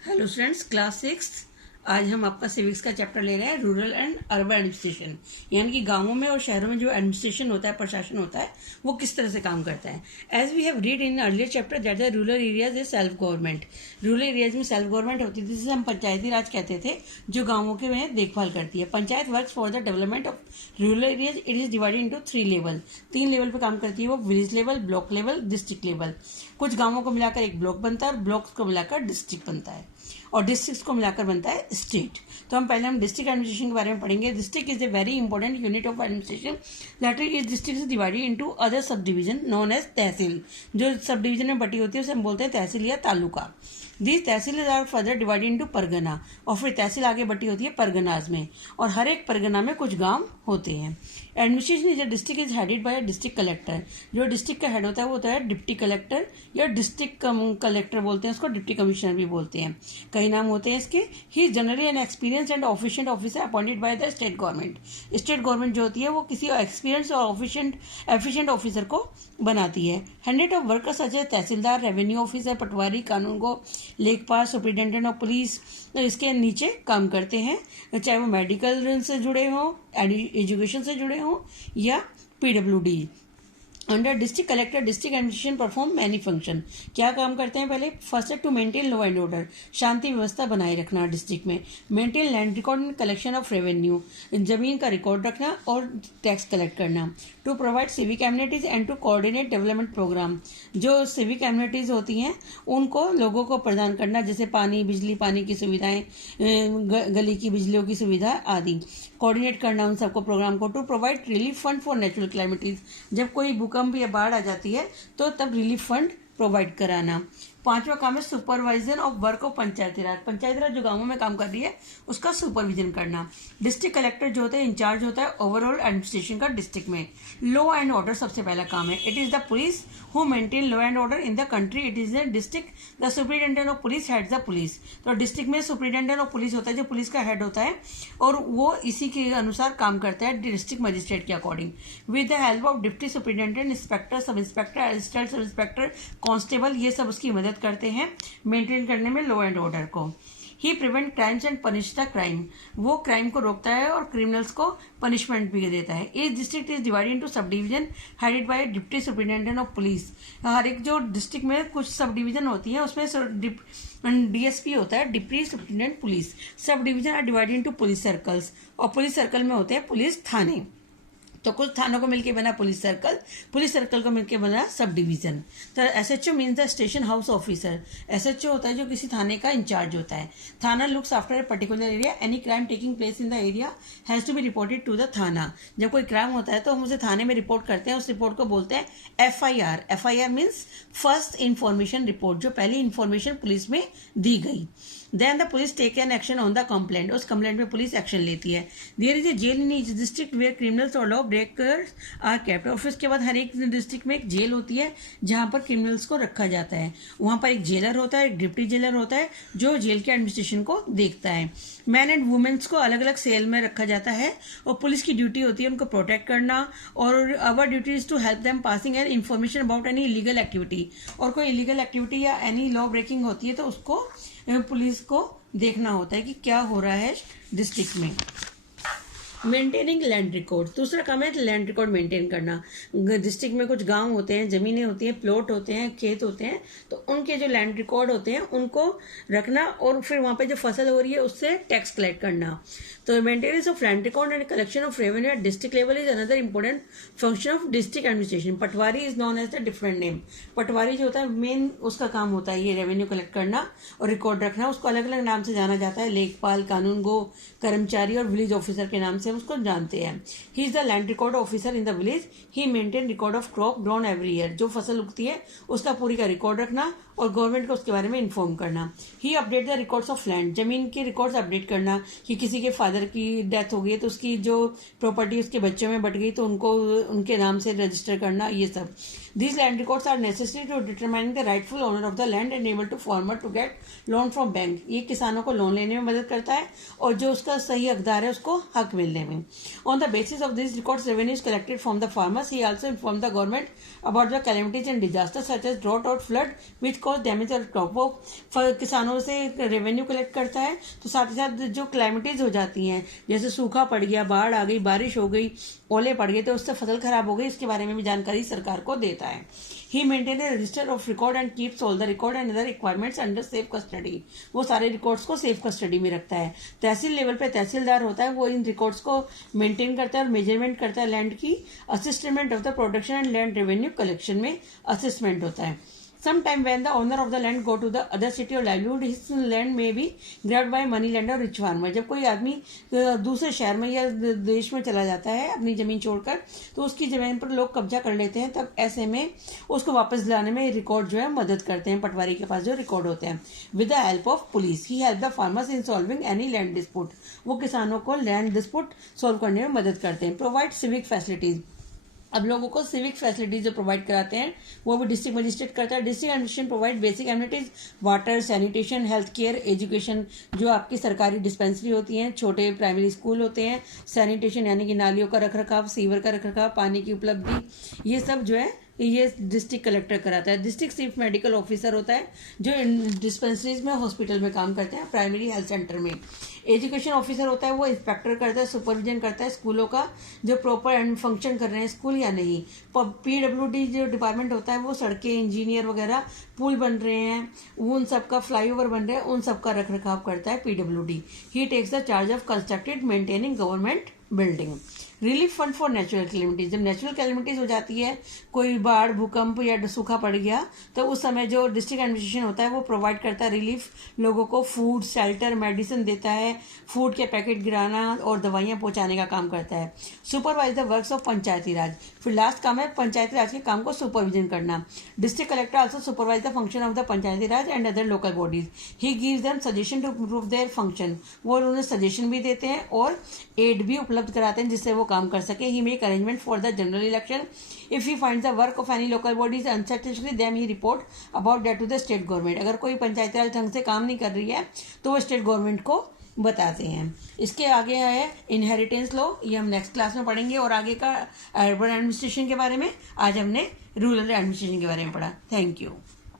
Hello students, class 6। आज हम आपका सिविक्स का चैप्टर ले रहे हैं, रूरल एंड अर्बन एडमिनिस्ट्रेशन। यानी कि गांवों में और शहरों में जो एडमिनिस्ट्रेशन होता है, प्रशासन होता है, वो किस तरह से काम करता है। As we have read in earlier chapter that the rural areas is self government. Rural areas में सेल्फ गवर्नमेंट होती थी, जिसे हम पंचायती राज कहते थे, जो गाँवों के में देखभाल करती है। Panchayat works for the development of rural areas. It is divided into 3 level. 3 level पे काम करती है वो, village level, block level, district level. कुछ गाँवों को मिलाकर एक ब्लॉक बनता है और ब्लॉक्स को मिलाकर डिस्ट्रिक्ट बनता है, और डिस्ट्रिक्ट को मिलाकर बनता है स्टेट। तो हम डिस्ट्रिक्ट एडमिनिस्ट्रेशन के बारे में पढ़ेंगे। District is a very important unit of administration. Later is district is divided into other sub division known as tehsil. जो सब डिवीजन में बटी होती है उसे हम बोलते हैं तहसील या taluka. These tehsil are further divided into pargana, और फिर तहसील आगे बटी होती है परगनाज में, और हर एक परगना में कुछ गांव होते हैं। Administration is district is headed by district collector. जो डिस्ट्रिक्ट का हेड होता है वो होता है डिप्टी कलेक्टर, या डिस्ट्रिक्ट कलेक्टर बोलते हैं उसको, डिप्टी कमिश्नर भी बोलते हैं, कई नाम होते हैं इसके। He is generally an experience and ऑफिशिएंट officer appointed by the state government. State government जो होती है वो किसी एक्सपीरियंस और एफिशिएंट ऑफिसर को बनाती है। Handed of workers such as tehsildar, revenue officer, patwari, kanungo लेखपाल, सुपरिटेंडेंट ऑफ पुलिस इसके नीचे काम करते हैं, चाहे वो मेडिकल से जुड़े हों, एजुकेशन से जुड़े हों, या PWD. Under district collector district administration perform many function. क्या काम करते हैं? पहले फर्स्ट है to maintain law and order, शांति व्यवस्था बनाए रखना डिस्ट्रिक्ट में। Maintain land record and collection of revenue, जमीन का रिकॉर्ड रखना और टैक्स कलेक्ट करना। To provide civic amenities and to coordinate development program. जो सिविक एमिनिटीज होती हैं उनको लोगों को प्रदान करना, जैसे पानी, बिजली, पानी की सुविधाएं, गली की बिजलियों की सुविधा आदि। कोऑर्डिनेट करना उन सबको, प्रोग्राम को। To provide relief fund for natural calamities. जब कोई भूकंप या बाढ़ आ जाती है तो तब रिलीफ फंड प्रोवाइड कराना। पांचवा काम है सुपरवाइजन ऑफ वर्क ऑफ पंचायती राज। पंचायती राज जो गांवों में काम कर रही है उसका सुपरविजन करना। डिस्ट्रिक्ट कलेक्टर जो होता है इंचार्ज होता है ओवरऑल एडमिनिस्ट्रेशन का डिस्ट्रिक्ट में। लॉ एंड ऑर्डर सबसे पहला काम है। It is the police who maintain law and order in the country. It is the district the superintendent of police head the police. तो डिस्ट्रिक्ट में सुपरिटेंडेंट ऑफ पुलिस होता है जो पुलिस का हेड होता है, और वो इसी के अनुसार काम करता है डिस्ट्रिक्ट मजिस्ट्रेट के according. With the help of deputy superintendent, inspector, sub inspector, assistant sub inspector, constable, ये सब उसकी मदद करते हैं मेंटेन करने में लॉ एंड ऑर्डर को। He prevent crimes and punish the crime. वो क्राइम को रोकता है और क्रिमिनल्स को पनिशमेंट भी देता है। इस district is divided into sub division headed by deputy superintendent of police. हर एक जो डिस्ट्रिक्ट में कुछ सब डिवीजन होती है उसमें डीएसपी होता है, deputy superintendent police. Sub division are divided into police circles, और पुलिस सर्कल में होते हैं पुलिस थाने। तो कुछ थानों को मिलकर बना पुलिस सर्कल, पुलिस सर्कल को मिलकर बना सब डिवीजन। तो SHO means the station house officer. SHO होता है जो किसी थाने का इंचार्ज होता है। Thana looks after a particular area. Any crime taking place in the area has to be reported to the thana. जब कोई क्राइम होता है तो हम उसे थाने में रिपोर्ट करते हैं। उस रिपोर्ट को बोलते हैं FIR. FIR means first information report, जो पहली इंफॉर्मेशन पुलिस में दी गई। Then the police take an action on the complaint. उस कंप्लेंट में पुलिस एक्शन लेती है। There is a jail in each district where criminals और लॉ ब्रेकर्स आर केप्ट। और फिर उसके बाद हर एक डिस्ट्रिक्ट में एक जेल होती है जहां पर क्रिमिनल्स को रखा जाता है। वहां पर एक जेलर होता है, एक डिप्टी जेलर होता है जो जेल के एडमिनिस्ट्रेशन को देखता है। मैन एंड वुमेन्स को अलग अलग सेल में रखा जाता है, और पुलिस की ड्यूटी होती है उनको प्रोटेक्ट करना, और our duty is to help them passing an information about any illegal activity. और कोई इलीगल एक्टिविटी या एनी लॉ ब्रेकिंग होती है तो उसको पुलिस को देखना होता है कि क्या हो रहा है डिस्ट्रिक्ट में। मेंटेनिंग लैंड रिकॉर्ड, दूसरा काम है लैंड रिकॉर्ड मेंटेन करना। डिस्ट्रिक्ट में कुछ गांव होते हैं, जमीनें होती हैं, प्लॉट होते हैं, खेत होते हैं, तो उनके जो लैंड रिकॉर्ड होते हैं उनको रखना, और फिर वहां पे जो फसल हो रही है उससे टैक्स कलेक्ट करना। तो maintenance of land record and collection of revenue at district level is another important function of district administration. Patwari is known as the different name. Patwari जो होता है मेन उसका काम होता है ये रेवेन्यू कलेक्ट करना और रिकॉर्ड रखना। उसको अलग अलग नाम से जाना जाता है, लेखपाल, कानून गो, कर्मचारी और विलेज ऑफिसर के नाम से हम उसको जानते हैं। He is the land record officer in the village. He maintain record of crop grown every year. जो फसल उगती है उसका पूरी का रिकॉर्ड रखना और गवर्नमेंट को उसके बारे में इन्फॉर्म करना। He update the records of land. जमीन के रिकॉर्ड्स अपडेट करना कि किसी के फादर की डेथ हो गई तो उसकी जो प्रॉपर्टी उसके बच्चों में बट गई तो उनको उनके नाम से रजिस्टर करना, ये सब। These land records are necessary to determining the rightful owner of the land and enable to farmer to get loan from bank. ये किसानों को लोन लेने में मदद करता है और जो उसका सही हकदार है उसको हक मिलने में। On the basis of these records, revenue is collected from the farmers. He also informed the government about the calamities and disasters such as drought or flood which cause damage और क्रॉप, वो किसानों से revenue collect करता है, तो साथ ही साथ जो क्लाइमेटीज हो जाती हैं, जैसे सूखा पड़ गया, बाढ़ आ गई, बारिश हो गई, ओले पड़ गए, तो उससे फसल खराब हो गई, इसके बारे में भी जानकारी सरकार को देता है. He maintain a register of record and keeps all the record and other requirements under safe custody. वो सारे रिकॉर्ड्स को सेफ कस्टडी में रखता है. तहसील लेवल पे तहसीलदार होता है, वो इन रिकॉर्ड्स को मेंटेन करता है और मेजरमेंट करता है लैंड की. असिस्टमेंट of the production and land revenue collection में असिस्टमेंट होता है. Sometime when the owner of the land go to the other city or livelihood, his land may be grabbed by money lender or rich farmer. जब कोई आदमी दूसरे शहर में या देश में चला जाता है अपनी जमीन छोड़कर, तो उसकी जमीन पर लोग कब्जा कर लेते हैं. तब ऐसे में उसको वापस लाने में रिकॉर्ड जो है मदद करते हैं. पटवारी के पास जो रिकॉर्ड होते हैं. With the help of police he help the farmers in solving any land dispute. वो किसानों को लैंड डिस्प्यूट सॉल्व करने में मदद करते हैं. Provide civic facilities. अब लोगों को सिविक फैसिलिटीज जो प्रोवाइड कराते हैं वो भी डिस्ट्रिक्ट मजिस्ट्रेट करता है. District administration provide basic amenities, water, sanitation, health care, education, जो आपकी सरकारी डिस्पेंसरी होती हैं, छोटे प्राइमरी स्कूल होते हैं, सैनिटेशन यानी कि नालियों का रखरखाव, सीवर का रखरखाव, पानी की उपलब्धि, ये सब जो है ये डिस्ट्रिक्ट कलेक्टर कराता है. डिस्ट्रिक्ट चीफ मेडिकल ऑफिसर होता है जो डिस्पेंसरीज में, हॉस्पिटल में काम करते हैं, प्राइमरी हेल्थ सेंटर में. एजुकेशन ऑफिसर होता है, वो इंस्पेक्टर करता है, सुपरविजन करता है स्कूलों का जो प्रॉपर एंड फंक्शन कर रहे हैं स्कूल या नहीं. पीडब्ल्यूडी जो डिपार्टमेंट होता है, वो सड़कें, इंजीनियर वगैरह, पुल बन रहे हैं, उन सब का, फ्लाईओवर बन रहे हैं, उन सब का रख रखाव करता है PWD. He takes the charge of constructed maintaining government building. Relief fund for natural calamities. जब नेचुरल कैलेमिटीज हो जाती है, कोई बाढ़, भूकंप या सूखा पड़ गया, तो उस समय जो डिस्ट्रिक्ट एडमिनिस्ट्रेशन होता है वो प्रोवाइड करता है रिलीफ. लोगों को फूड, शेल्टर, मेडिसिन देता है, फूड के पैकेट गिराना और दवाइयाँ पहुंचाने का काम करता है. सुपरवाइज द वर्क्स ऑफ पंचायती राज. फिर लास्ट काम है पंचायती राज के काम को सुपरविजन करना. District collector also supervise the function of the panchayati raj and other local bodies. He gives them suggestion to improve their function. वो उन्हें सजेशन भी देते हैं और एड भी उपलब्ध कराते हैं जिससे वो काम कर सके. He make arrangement for the general election. If he finds the work of any local bodies unsatisfactory, then he report about that to the state government. अगर कोई पंचायती राज ढंग से काम नहीं कर रही है तो वो स्टेट गवर्नमेंट को बताते हैं. इसके आगे है इनहेरिटेंस लॉ, ये हम नेक्स्ट क्लास में पढ़ेंगे. और आगे का अर्बन एडमिनिस्ट्रेशन के बारे में आज हमने रूरल एडमिनिस्ट्रेशन के बारे में पढ़ा. Thank you.